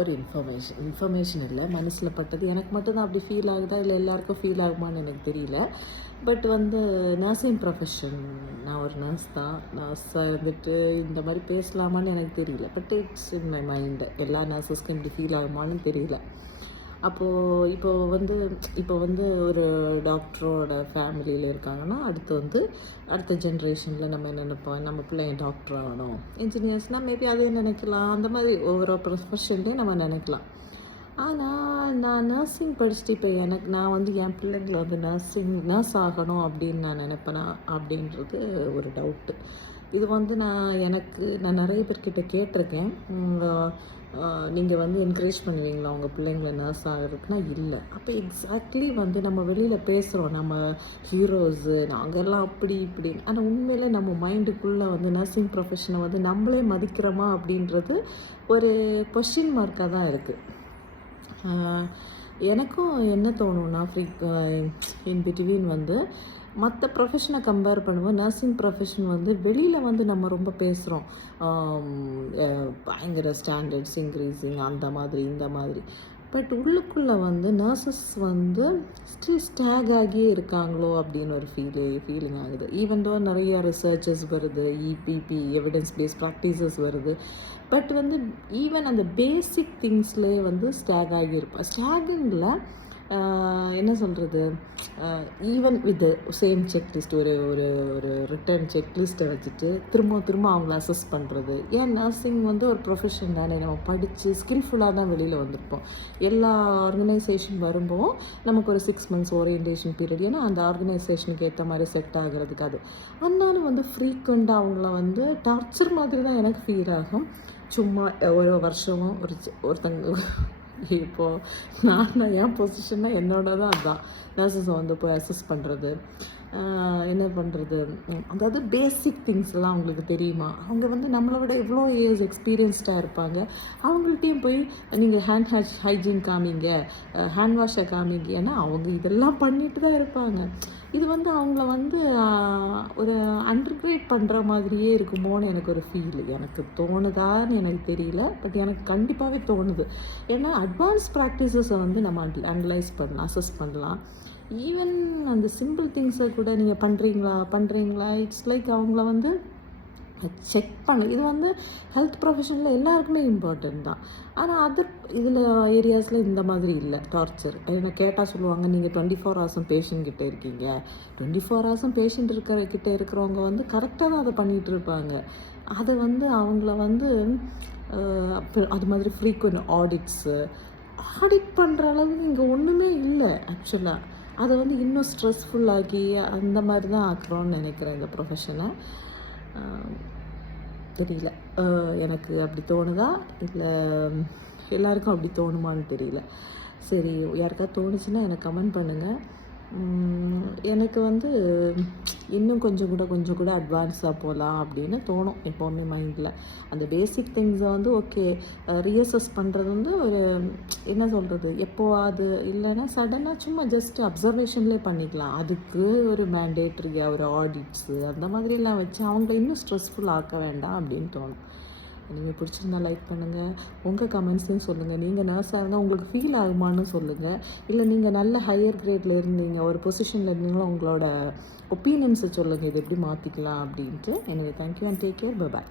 ஒரு இன்ஃபர்மேஷன் இல்லை, மனசில் பட்டது. எனக்கு மட்டும்தான் அப்படி ஃபீல் ஆகுதா இல்லை எல்லாருக்கும் ஃபீல் ஆகுமான்னு எனக்கு தெரியல. பட் நர்சிங் ப்ரொஃபஷன், நான் ஒரு நர்ஸ் தான். நர்ஸாக இருந்துட்டு இந்த மாதிரி பேசலாமான்னு எனக்கு தெரியல. But it's in my mind. எல்லா நர்ஸஸ்க்கும் இப்படி ஃபீல் ஆகுமான்னு தெரியல. இப்போ ஒரு டாக்டரோட ஃபேமிலியில் இருக்காங்கன்னா அடுத்த ஜென்ரேஷனில் நம்ம என்ன நினைப்போம், நம்ம பிள்ளைங்க டாக்டர் ஆகணும். இன்ஜினியர்ஸ்னால் மேபி அதே நினைக்கலாம். அந்த மாதிரி ஒவ்வொரு ப்ரொஃபஷன்லேயும் நம்ம நினைக்கலாம். ஆனால் நான் நர்சிங் படிச்சுட்டு இப்போ நான் என் பிள்ளைங்களை நர்ஸ் ஆகணும் அப்படின்னு நான் நினைப்பேனா அப்படின்றது ஒரு டவுட்டு. இது நான் நிறைய பேர்கிட்ட கேட்டிருக்கேன். நீங்கள் என்கரேஜ் பண்ணுவீங்களா உங்கள் பிள்ளைங்களை நர்ஸ் ஆகிறதுக்குனா? இல்லை. அப்போ எக்ஸாக்ட்லி நம்ம வெளியில் பேசுகிறோம், நம்ம ஹீரோஸு நாங்கள்லாம் அப்படி இப்படின்னு. ஆனால் உண்மையிலே நம்ம மைண்டுக்குள்ளே நர்சிங் ப்ரொஃபஷனை நம்மளே மதிக்கிறோமா அப்படின்றது ஒரு கொஸ்டின் மார்க்காக தான் இருக்குது. எனக்கும் என்ன தோணுன்னா, இன் பிட்வீன் மற்ற ப்ரொஃபஷனை கம்பேர் பண்ணுவோம். நர்சிங் ப்ரொஃபஷன் வெளியில் நம்ம ரொம்ப பேசுகிறோம், பயங்கர ஸ்டாண்டர்ட்ஸ் இன்க்ரீஸிங் அந்த மாதிரி இந்த மாதிரி. பட் உள்ளுக்குள்ளே நர்சஸ் ஸ்டில் ஸ்டாக் ஆகியே இருக்காங்களோ அப்படின்னு ஒரு ஃபீலிங் ஆகுது. ஈவன் தோ நிறைய ரிசர்ச்சஸ் வருது, இபிபி எவிடன்ஸ் பேஸ்ட் ப்ராக்டிசஸ் வருது. பட் ஈவன் அந்த பேசிக் திங்ஸ்லேயே ஸ்டாக் ஆகியிருப்பேன். ஸ்டாகிங்கில் என்ன சொல்கிறது, ஈவன் வித் சேம் செக்லிஸ்ட், ஒரு ஒரு ரிட்டன் செக்லிஸ்ட்டை வச்சுட்டு திரும்ப அவங்கள அசஸ் பண்ணுறது. ஏன் நர்சிங் ஒரு ப்ரொஃபஷன் தானே, நம்ம படித்து ஸ்கில்ஃபுல்லாக தான் வெளியில் வந்திருப்போம். எல்லா ஆர்கனைசேஷன் வரும்போது நமக்கு ஒரு 6 months ஓரியன்டேஷன் பீரியட், ஏன்னா அந்த ஆர்கனைசேஷனுக்கு ஏற்ற மாதிரி செட் ஆகிறதுக்கு. அது ஆனாலும் ஃப்ரீக்வெண்ட்டாக அவங்கள டார்ச்சர் மாதிரி தான் எனக்கு ஃபீல் ஆகும். சும்மா ஒரு வருஷமும் ஒருத்தங்க இப்போது நான் என் பொசிஷன்னா என்னோட தான் அதுதான். நர்சஸை போய் அசஸ் பண்ணுறது, என்ன பண்ணுறது, அதாவது பேசிக் திங்ஸ்லாம் அவங்களுக்கு தெரியுமா? அவங்க நம்மளை விட எவ்வளோ ஏஜ் எக்ஸ்பீரியன்ஸ்டாக இருப்பாங்க. அவங்கள்ட்டையும் போய் நீங்கள் ஹைஜீன் காமிங்க, ஹேண்ட் வாஷை காமிங்க, ஏன்னா அவங்க இதெல்லாம் பண்ணிட்டு தான் இருப்பாங்க. இது அவங்கள ஒரு அண்டர்கிரேட் பண்ணுற மாதிரியே இருக்குமோன்னு எனக்கு ஒரு ஃபீல். எனக்கு தோணுதான்னு எனக்கு தெரியல, பட் எனக்கு கண்டிப்பாகவே தோணுது. ஏன்னா அட்வான்ஸ் ப்ராக்டிசஸை நம்ம அனலைஸ் பண்ணலாம், அசஸ் பண்ணலாம். ஈவன் அந்த சிம்பிள் திங்ஸை கூட நீங்கள் பண்ணுறீங்களா இட்ஸ் லைக் அவங்கள செக் பண்ண. இது ஹெல்த் ப்ரொஃபஷனில் எல்லாருக்குமே இம்பார்ட்டன்ட் தான். ஆனால் இதில் ஏரியாஸில் இந்த மாதிரி இல்லை டார்ச்சர். என்ன கேட்டால் சொல்லுவாங்க, நீங்கள் 24 hours பேஷண்ட் கிட்டே இருக்கீங்க. 24 hours பேஷண்ட் கிட்டே இருக்கிறவங்க கரெக்டாக தான் அதை பண்ணிகிட்டு இருப்பாங்க. அதை அவங்கள அது மாதிரி ஃப்ரீக்வெண்ட் ஆடிட் பண்ணுற அளவுக்கு இங்கே ஒன்றுமே இல்லை ஆக்சுவலாக. அதை இன்னும் ஸ்ட்ரெஸ்ஃபுல்லாகி அந்த மாதிரி தான் ஆக்குறோன்னு நினைக்கிறேன் இந்த ப்ரொஃபஷனை. தெரியல, எனக்கு அப்படி தோணுதா இல்லை எல்லாருக்கும் அப்படி தோணுமான்னு தெரியல. சரி, யாருக்காவது தோணுச்சுன்னா எனக்கு கமெண்ட் பண்ணுங்கள். எனக்கு இன்னும் கொஞ்சம் கூட அட்வான்ஸாக போகலாம் அப்படின்னு தோணும் எப்போவுமே மைண்டில். அந்த பேசிக் திங்ஸை ஓகே ரீஅசஸ் பண்ணுறது ஒரு என்ன சொல்கிறது, எப்போவாது இல்லைன்னா சடனாக சும்மா ஜஸ்ட் அப்சர்வேஷன்லேயே பண்ணிக்கலாம். அதுக்கு ஒரு மேண்டேட்ரியாக ஒரு ஆடிட்ஸு அந்த மாதிரிலாம் வச்சு அவங்கள இன்னும் ஸ்ட்ரெஸ்ஃபுல் ஆக்க வேண்டாம் அப்படின்னு தோணும். நீங்கள் பிடிச்சிருந்தா லைக் பண்ணுங்கள், உங்கள் கமெண்ட்ஸையும் சொல்லுங்கள். நீங்கள் நர்ஸாக இருந்தால் உங்களுக்கு ஃபீல் ஆகுமான்னு சொல்லுங்கள். இல்லை நீங்கள் நல்ல ஹையர் கிரேடில் இருந்தீங்க, ஒரு பொசிஷனில் இருந்தீங்களோ உங்களோட ஒப்பீனியன்ஸை சொல்லுங்கள், இது எப்படி மாற்றிக்கலாம் அப்படின்ட்டு. எனவே thank you and take care. Bye bye.